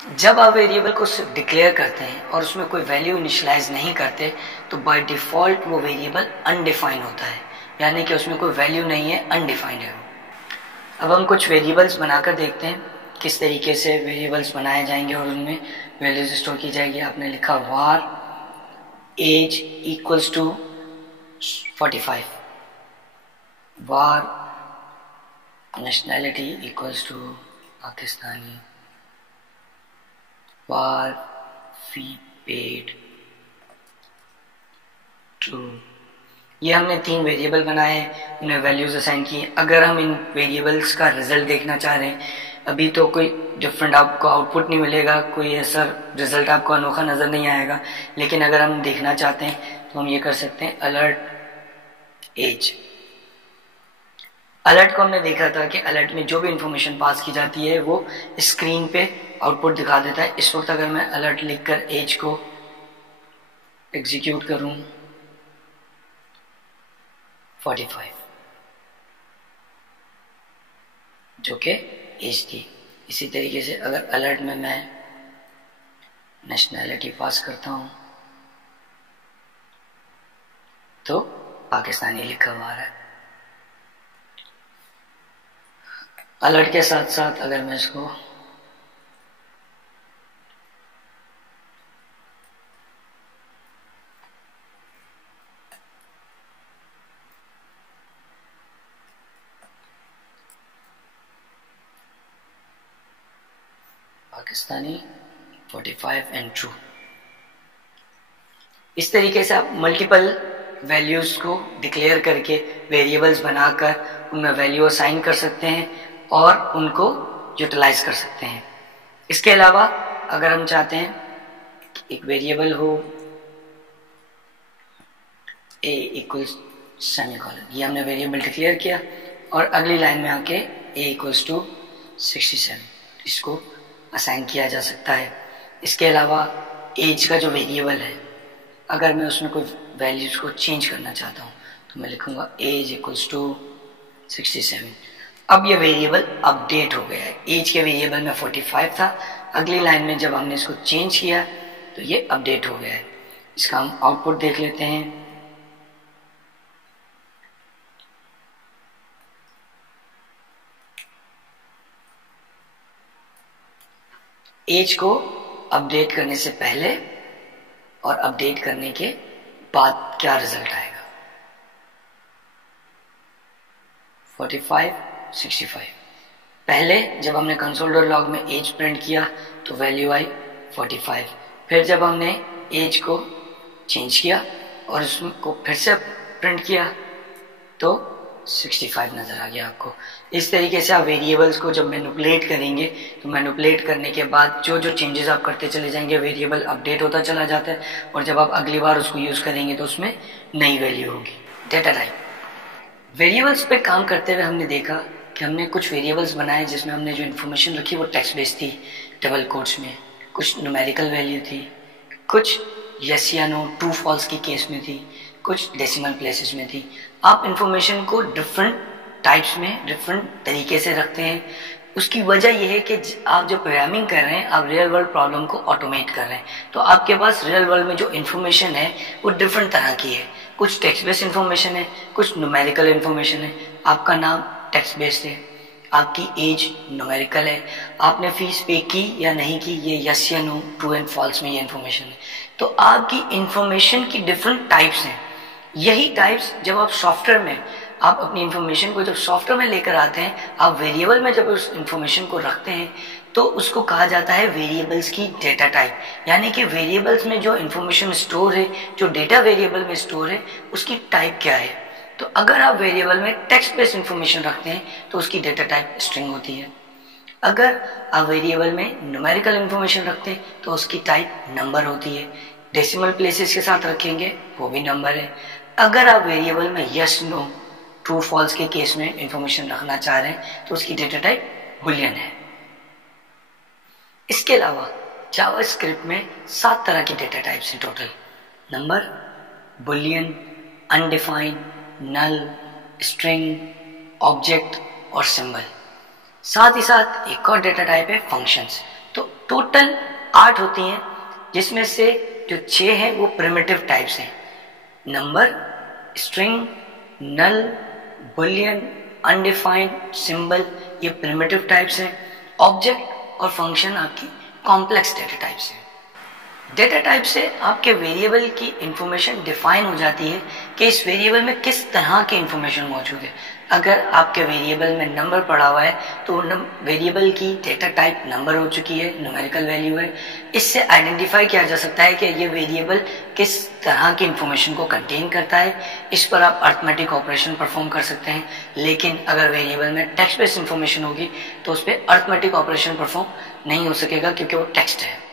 जब आप वेरिएबल को सिर्फ डिक्लेयर करते हैं और उसमें कोई वैल्यू इनिशियलाइज नहीं करते तो बाय डिफ़ॉल्ट वो वेरिएबल अनडिफाइंड होता है, यानी कि उसमें कोई वैल्यू नहीं है, अनडिफाइंड है। अब हम कुछ वेरिएबल्स बनाकर देखते हैं किस तरीके से वेरिएबल्स बनाए जाएंगे और उनमें वैल्यूज स्टोर की जाएगी। आपने लिखा var age equals to 45, var nationality equals to Pakistani, var fee paid true। ये हमने 3 वेरिएबल बनाए, उन्हें वैल्यूज असाइन की। अगर हम इन वेरिएबल्स का रिजल्ट देखना चाह रहे हैं, अभी तो कोई डिफरेंट आपको आउटपुट नहीं मिलेगा, कोई ऐसा रिजल्ट आपको अनोखा नज़र नहीं आएगा, लेकिन अगर हम देखना चाहते हैं तो हम ये कर सकते हैं अलर्ट एज। अलर्ट को हमने देखा था कि अलर्ट में जो भी इंफॉर्मेशन पास की जाती है वो स्क्रीन पे आउटपुट दिखा देता है। इस वक्त अगर मैं अलर्ट लिखकर एज को एग्जीक्यूट करूं 45, जो कि एज थी। इसी तरीके से अगर अलर्ट में मैं नेशनैलिटी पास करता हूं तो पाकिस्तानी लिखा हुआ है। अलर्ट के साथ साथ अगर मैं इसको पाकिस्तानी 45 एंड ट्रू, इस तरीके से आप मल्टीपल वैल्यूज को डिक्लेयर करके वेरिएबल्स बनाकर उनमें वैल्यू असाइन कर सकते हैं और उनको यूटिलाइज कर सकते हैं। इसके अलावा अगर हम चाहते हैं कि एक वेरिएबल हो a इक्वल्स सेमीकोलन, ये हमने वेरिएबल डिक्लेयर किया और अगली लाइन में आके a इक्वल्स टू 67, इसको असाइन किया जा सकता है। इसके अलावा एज का जो वेरिएबल है, अगर मैं उसमें कोई वैल्यूज को चेंज करना चाहता हूँ तो मैं लिखूंगा एज इक्वल्स टू 67। अब ये वेरिएबल अपडेट हो गया है। एज के वेरिएबल में 45 था, अगली लाइन में जब हमने इसको चेंज किया तो ये अपडेट हो गया है। इसका हम आउटपुट देख लेते हैं। एज को अपडेट करने से पहले और अपडेट करने के बाद क्या रिजल्ट आएगा। 45, 65। पहले जब हमने कंसोल डॉट लॉग में एज प्रिंट किया तो वैल्यू आई 45। फिर जब हमने एज को चेंज किया और उसको फिर से प्रिंट किया तो 65 नजर आ गया आपको। इस तरीके से आप वेरिएबल्स को जब मैनिपुलेट करेंगे तो मैनिपुलेट करने के बाद जो जो चेंजेस आप करते चले जाएंगे वेरिएबल अपडेट होता चला जाता है और जब आप अगली बार उसको यूज करेंगे तो उसमें नई वैल्यू होगी। डेटा टाइप, वेरिएबल्स पे काम करते हुए हमने देखा कि हमने कुछ वेरिएबल्स बनाए जिसमें हमने जो इन्फॉर्मेशन रखी वो टेक्स्ट बेस्ड थी, डबल कोट्स में, कुछ न्यूमेरिकल वैल्यू थी, कुछ यस या नो ट्रू फॉल्स की केस में थी, कुछ डेसिमल प्लेसेस में थी। आप इंफॉर्मेशन को डिफरेंट टाइप्स में डिफरेंट तरीके से रखते हैं। उसकी वजह यह है कि आप जो प्रोग्रामिंग कर रहे हैं आप रियल वर्ल्ड प्रॉब्लम को ऑटोमेट कर रहे हैं, तो आपके पास रियल वर्ल्ड में जो इन्फॉर्मेशन है वो डिफरेंट तरह की है। कुछ टेक्स्ट बेस्ड इन्फॉर्मेशन है, कुछ न्यूमेरिकल इन्फॉर्मेशन है। आपका नाम टेक्स्ट बेस्ड है, आपकी एज न्यूमेरिकल है, आपने फीस पे की या नहीं की ये यस या नो ट्रू एंड फॉल्स में ये इन्फॉर्मेशन है। तो आपकी इन्फॉर्मेशन की डिफरेंट टाइप्स हैं। यही टाइप्स जब आप सॉफ्टवेयर में आप अपनी इंफॉर्मेशन को जब सॉफ्टवेयर में लेकर आते हैं, आप वेरिएबल में जब उस इंफॉर्मेशन को रखते हैं तो उसको कहा जाता है वेरिएबल्स की डेटा टाइप। यानी कि वेरिएबल्स में जो इंफॉर्मेशन स्टोर है, जो डेटा वेरिएबल में स्टोर है, उसकी टाइप क्या है। तो अगर आप वेरिएबल में टेक्स्ट बेस्ड इंफॉर्मेशन रखते हैं तो उसकी डेटा टाइप स्ट्रिंग होती है। अगर आप वेरिएबल में न्यूमेरिकल इंफॉर्मेशन रखते हैं तो उसकी टाइप नंबर होती है। डेसिमल प्लेसेस के साथ रखेंगे वो भी नंबर है। अगर आप वेरिएबल में यस नो ट्रू फॉल्स के केस में इंफॉर्मेशन रखना चाह रहे हैं तो उसकी डेटा टाइप बुलियन है। इसके अलावा जावास्क्रिप्ट में 7 तरह की डेटा टाइप्स हैं टोटल: नंबर, बुलियन, अनडिफाइंड, नल, स्ट्रिंग, ऑब्जेक्ट और सिंबल। साथ ही साथ एक और डेटा टाइप है फंक्शंस। तो टोटल 8 होती हैं, जिसमें से जो 6 हैं वो प्रिमिटिव टाइप्स हैं। नंबर, स्ट्रिंग, नल, बुलियन, अनडिफाइंड, सिंबल, ये प्रिमिटिव टाइप्स हैं। ऑब्जेक्ट और फंक्शन आपकी कॉम्प्लेक्स डेटा टाइप्स हैं। डेटा टाइप से आपके वेरिएबल की इंफॉर्मेशन डिफाइन हो जाती है कि इस वेरिएबल में किस तरह की इंफॉर्मेशन मौजूद है। अगर आपके वेरिएबल में नंबर पड़ा हुआ है तो वेरिएबल की डेटा टाइप नंबर हो चुकी है, न्यूमेरिकल वैल्यू है। इससे आइडेंटिफाई किया जा सकता है कि ये वेरिएबल किस तरह की इंफॉर्मेशन को कंटेन करता है। इस पर आप अरिथमेटिक ऑपरेशन परफॉर्म कर सकते हैं। लेकिन अगर वेरिएबल में टेक्स्ट बेस्ड इंफॉर्मेशन होगी तो उस पर अरिथमेटिक ऑपरेशन परफॉर्म नहीं हो सकेगा, क्योंकि वो टेक्स्ट है।